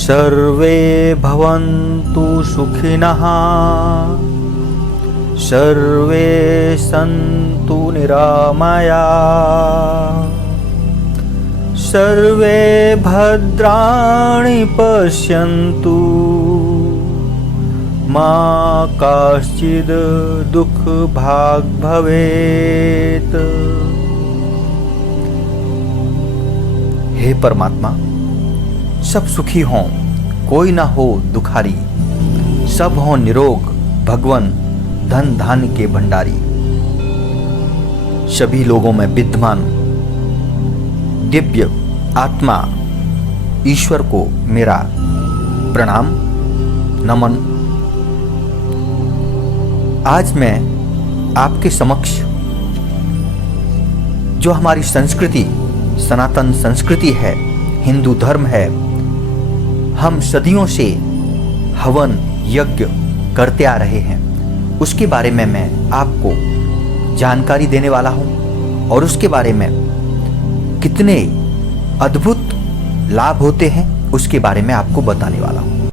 सर्वे भवन्तु सुखिनः, सर्वे सन्तु निरामयाः, सर्वे भद्राणि पश्यन्तु, मा कश्चित् दुःखभाग् भवेत्। हे परमात्मा, सब सुखी हों, कोई ना हो दुखारी, सब हों निरोग भगवन धन धान्य के भंडारी। सभी लोगों में विद्यमान दिव्य आत्मा ईश्वर को मेरा प्रणाम नमन। आज मैं आपके समक्ष जो हमारी संस्कृति, सनातन संस्कृति है, हिंदू धर्म है, हम सदियों से हवन यज्ञ करते आ रहे हैं, उसके बारे में मैं आपको जानकारी देने वाला हूं और उसके बारे में कितने अद्भुत लाभ होते हैं उसके बारे में आपको बताने वाला हूं।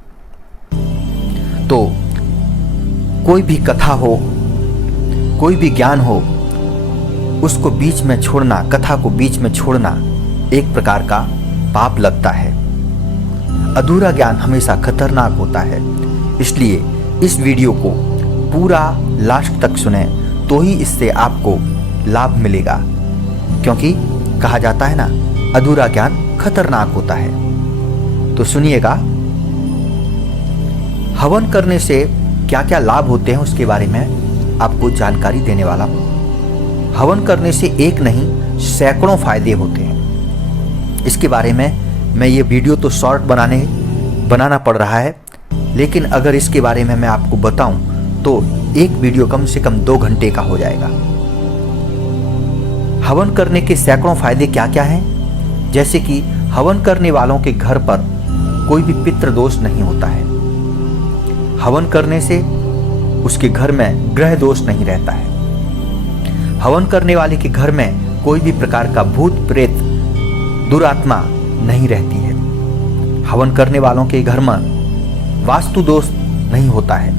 तो कोई भी कथा हो, कोई भी ज्ञान हो, उसको बीच में छोड़ना, कथा को बीच में छोड़ना एक प्रकार का पाप लगता है। अधूरा ज्ञान हमेशा खतरनाक होता है। इसलिए इस वीडियो को पूरा लास्ट तक सुने तो ही इससे आपको लाभ मिलेगा, क्योंकि कहा जाता है ना, अधूरा ज्ञान खतरनाक होता है। तो सुनिएगा, हवन करने से क्या क्या लाभ होते हैं उसके बारे में आपको जानकारी देने वाला हूं। हवन करने से एक नहीं सैकड़ों फायदे होते हैं। इसके बारे में मैं ये वीडियो तो शॉर्ट बनाना पड़ रहा है, लेकिन अगर इसके बारे में मैं आपको बताऊं तो एक वीडियो कम से कम 2 घंटे का हो जाएगा। हवन करने के सैकड़ों फायदे क्या क्या हैं? जैसे कि हवन करने वालों के घर पर कोई भी पितृ दोष नहीं होता है। हवन करने से उसके घर में ग्रह दोष नहीं रहता है। हवन करने वाले के घर में कोई भी प्रकार का भूत प्रेत दुरात्मा नहीं रहती है। हवन करने वालों के घर में वास्तु दोष नहीं होता है।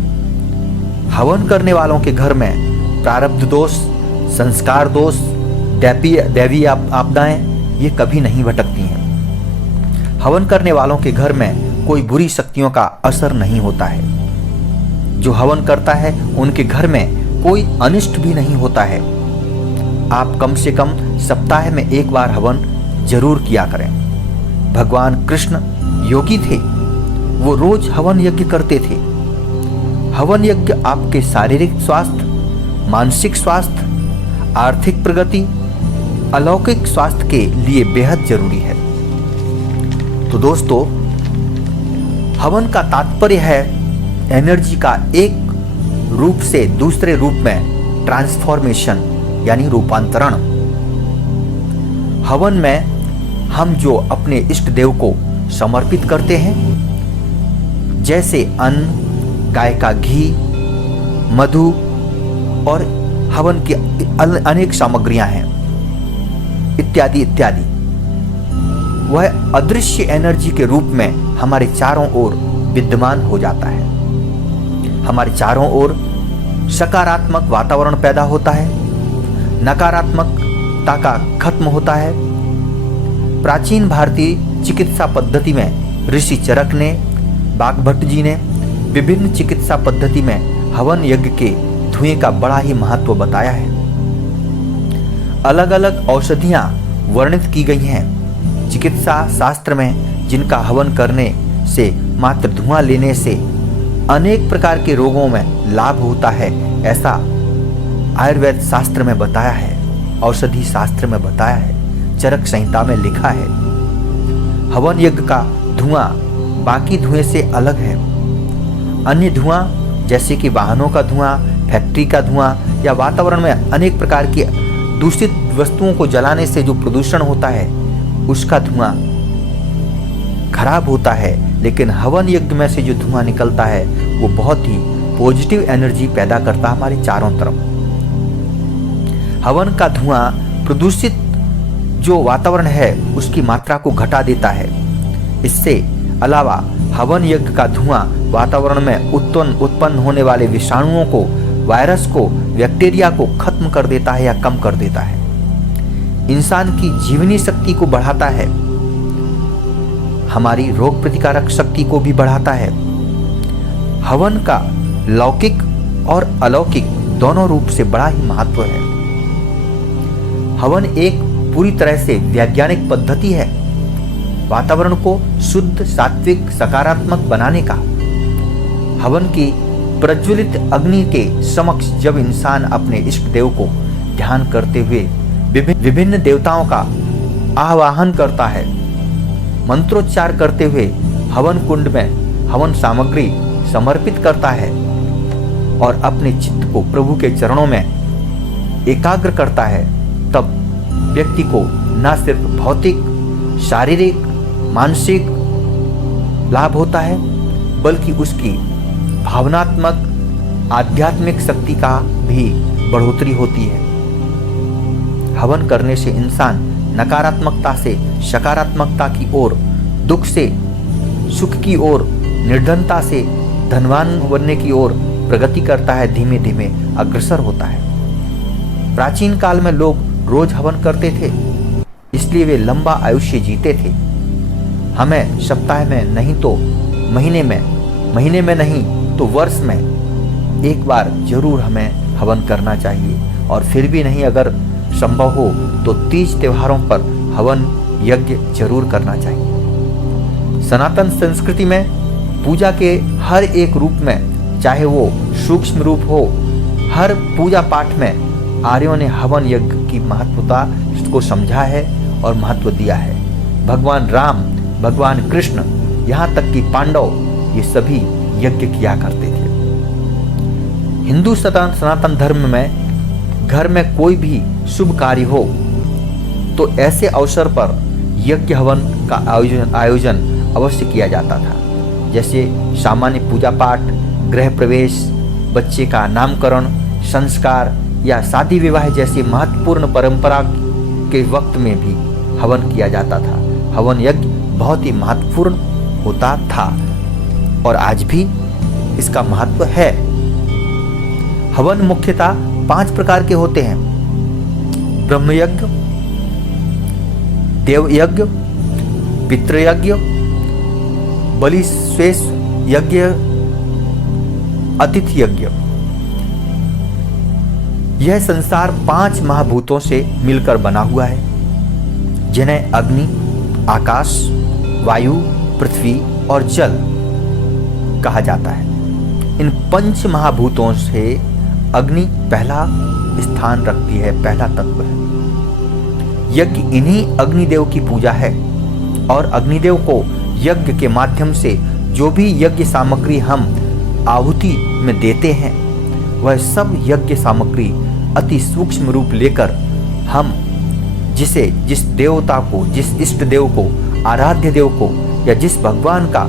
हवन करने वालों के घर में प्रारब्ध दोष, संस्कार दोष, दैवी आपदाएं ये कभी नहीं भटकती हैं। हवन करने वालों के घर में कोई बुरी शक्तियों का असर नहीं होता है। जो हवन करता है उनके घर में कोई अनिष्ट भी नहीं होता है। आप कम से कम सप्ताह में 1 बार हवन जरूर किया करें। भगवान कृष्ण योगी थे, वो रोज हवन यज्ञ करते थे। हवन यज्ञ आपके शारीरिक स्वास्थ्य, मानसिक स्वास्थ्य, आर्थिक प्रगति, अलौकिक स्वास्थ्य के लिए बेहद जरूरी है। तो दोस्तों, हवन का तात्पर्य है एनर्जी का एक रूप से दूसरे रूप में ट्रांसफॉर्मेशन, यानी रूपांतरण। हवन में हम जो अपने इष्ट देव को समर्पित करते हैं, जैसे अन्न, गाय का घी, मधु और हवन की अनेक सामग्रियां हैं, इत्यादि इत्यादि, वह अदृश्य एनर्जी के रूप में हमारे चारों ओर विद्यमान हो जाता है। हमारे चारों ओर सकारात्मक वातावरण पैदा होता है, नकारात्मकता का खत्म होता है। प्राचीन भारतीय चिकित्सा पद्धति में ऋषि चरक ने, बागभट्ट जी ने विभिन्न चिकित्सा पद्धति में हवन यज्ञ के धुएं का बड़ा ही महत्व बताया है। अलग अलग औषधियां वर्णित की गई हैं चिकित्सा शास्त्र में, जिनका हवन करने से, मात्र धुआं लेने से अनेक प्रकार के रोगों में लाभ होता है। ऐसा आयुर्वेद शास्त्र में बताया है, औषधि शास्त्र में बताया है, चरक संहिता में लिखा है। हवन यज्ञ का धुआं बाकी धुएं से अलग है। अन्य धुआं जैसे कि वाहनों का धुआं, फैक्ट्री का धुआं या वातावरण में अनेक प्रकार की दूषित वस्तुओं को जलाने से जो प्रदूषण होता है, उसका धुआं खराब होता है। लेकिन हवन यज्ञ में से जो धुआं निकलता है वो बहुत ही पॉजिटिव एनर्जी पैदा करता है हमारे चारों तरफ। हवन का धुआं प्रदूषित जो वातावरण है उसकी मात्रा को घटा देता है। इससे अलावा हवन यज्ञ का धुआं वातावरण में उत्पन्न होने वाले विषाणुओं को, वायरस को, बैक्टीरिया को खत्म कर देता है या कम कर देता है। इंसान की जीवनी शक्ति को बढ़ाता है, हमारी रोग प्रतिकारक शक्ति को भी बढ़ाता है। हवन का लौकिक और अलौकिक दोनों रूप से बड़ा ही महत्व है। हवन एक पूरी तरह से वैज्ञानिक पद्धति है वातावरण को शुद्ध, सात्विक, सकारात्मक बनाने का। हवन की प्रज्वलित अग्नि के समक्ष जब इंसान अपने इष्ट देव को ध्यान करते हुए विभिन्न देवताओं का आवाहन करता है, मंत्रोच्चार करते हुए हवन कुंड में हवन सामग्री समर्पित करता है और अपने चित्त को प्रभु के चरणों में एकाग्र करता है, तब व्यक्ति को न सिर्फ भौतिक, शारीरिक, मानसिक लाभ होता है, बल्कि उसकी भावनात्मक, आध्यात्मिक शक्ति का भी बढ़ोतरी होती है। हवन करने से इंसान नकारात्मकता से सकारात्मकता की ओर, दुख से सुख की ओर, निर्धनता से धनवान बनने की ओर प्रगति करता है, धीमे धीमे अग्रसर होता है। प्राचीन काल में लोग रोज हवन करते थे, इसलिए वे लंबा आयुष्य जीते थे। हमें सप्ताह में नहीं तो महीने में नहीं तो वर्ष में एक बार जरूर हमें हवन करना चाहिए, और फिर भी नहीं अगर संभव हो तो तीज त्योहारों पर हवन यज्ञ जरूर करना चाहिए। सनातन संस्कृति में पूजा के हर एक रूप में, चाहे वो सूक्ष्म रूप हो, हर पूजा पाठ में आर्यों ने हवन यज्ञ की महत्वता को समझा है और महत्व दिया है। भगवान राम, भगवान कृष्ण, यहाँ तक कि पांडव, ये सभी यज्ञ किया करते थे। हिंदू सनातन धर्म में घर में कोई भी शुभ कार्य हो तो ऐसे अवसर पर यज्ञ हवन का आयोजन अवश्य किया जाता था। जैसे सामान्य पूजा पाठ, गृह प्रवेश, बच्चे का नामकरण, संस्कार या शादी विवाह जैसी महत्वपूर्ण परंपरा के वक्त में भी हवन किया जाता था। हवन यज्ञ बहुत ही महत्वपूर्ण होता था और आज भी इसका महत्व है। हवन मुख्यतः 5 प्रकार के होते हैं: ब्रह्मयज्ञ, देवयज्ञ, पितृयज्ञ, बलिश्वेष यज्ञ, अतिथि यज्ञ। यह संसार 5 महाभूतों से मिलकर बना हुआ है, जिन्हें अग्नि, आकाश, वायु, पृथ्वी और जल कहा जाता है। इन 5 महाभूतों से अग्नि पहला स्थान रखती है, पहला तत्व है। यज्ञ इन्हीं अग्निदेव की पूजा है और अग्निदेव को यज्ञ के माध्यम से जो भी यज्ञ सामग्री हम आहुति में देते हैं, वह सब यज्ञ सामग्री अति सूक्ष्म रूप लेकर हम जिस देवता को, जिस इष्ट देव को, आराध्य देव को या जिस भगवान का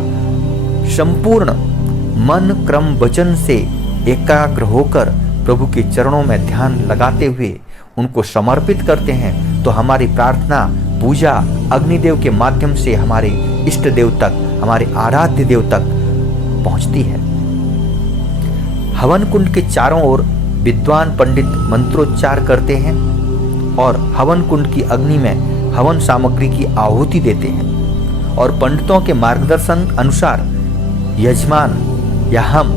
संपूर्ण मन, क्रम, वचन से एकाग्र होकर प्रभु के चरणों में ध्यान लगाते हुए उनको समर्पित करते हैं, तो हमारी प्रार्थना, पूजा अग्निदेव के माध्यम से हमारे इष्ट देव तक, हमारे आराध्य देव तक पहुंचती है। हवन कुंड के चारों ओर विद्वान पंडित मंत्रोच्चार करते हैं और हवन कुंड की अग्नि में हवन सामग्री की आहुति देते हैं और पंडितों के मार्गदर्शन अनुसार यजमान या हम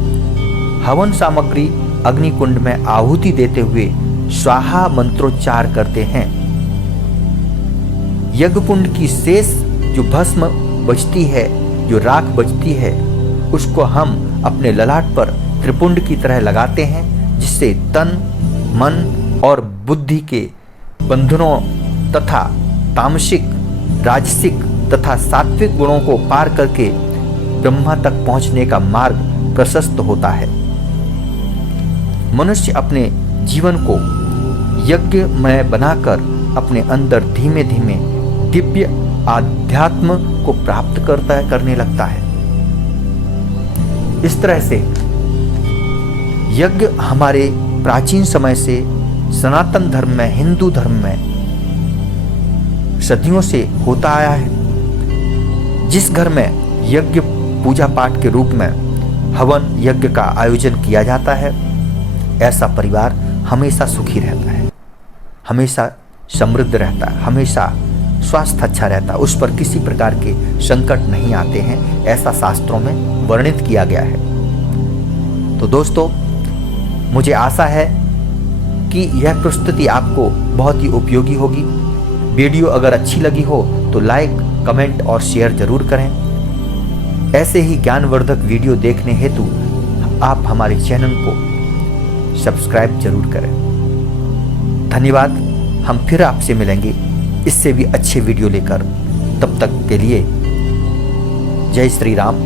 हवन सामग्री अग्नि कुंड में आहुति देते हुए स्वाहा मंत्रोच्चार करते हैं। यज्ञ कुंड की शेष जो भस्म बचती है, जो राख बचती है, उसको हम अपने ललाट पर त्रिपुंड की तरह लगाते हैं, जिससे तन, मन और बुद्धि के बंधनों तथा तामसिक, राजसिक तथा सात्विक गुणों को पार करके ब्रह्मा तक पहुंचने का मार्ग प्रशस्त होता है। मनुष्य अपने जीवन को यज्ञ में बनाकर अपने अंदर धीमे धीमे दिव्य आध्यात्म को प्राप्त करने लगता है। इस तरह से यज्ञ हमारे प्राचीन समय से सनातन धर्म में, हिंदू धर्म में सदियों से होता आया है। जिस घर में यज्ञ पूजा पाठ के रूप में हवन यज्ञ का आयोजन किया जाता है, ऐसा परिवार हमेशा सुखी रहता है, हमेशा समृद्ध रहता है, हमेशा स्वास्थ्य अच्छा रहता है, उस पर किसी प्रकार के संकट नहीं आते हैं, ऐसा शास्त्रों में वर्णित किया गया है। तो दोस्तों, मुझे आशा है कि यह प्रस्तुति आपको बहुत ही उपयोगी होगी। वीडियो अगर अच्छी लगी हो तो लाइक, कमेंट और शेयर जरूर करें। ऐसे ही ज्ञानवर्धक वीडियो देखने हेतु आप हमारे चैनल को सब्सक्राइब जरूर करें। धन्यवाद। हम फिर आपसे मिलेंगे इससे भी अच्छे वीडियो लेकर। तब तक के लिए जय श्री राम।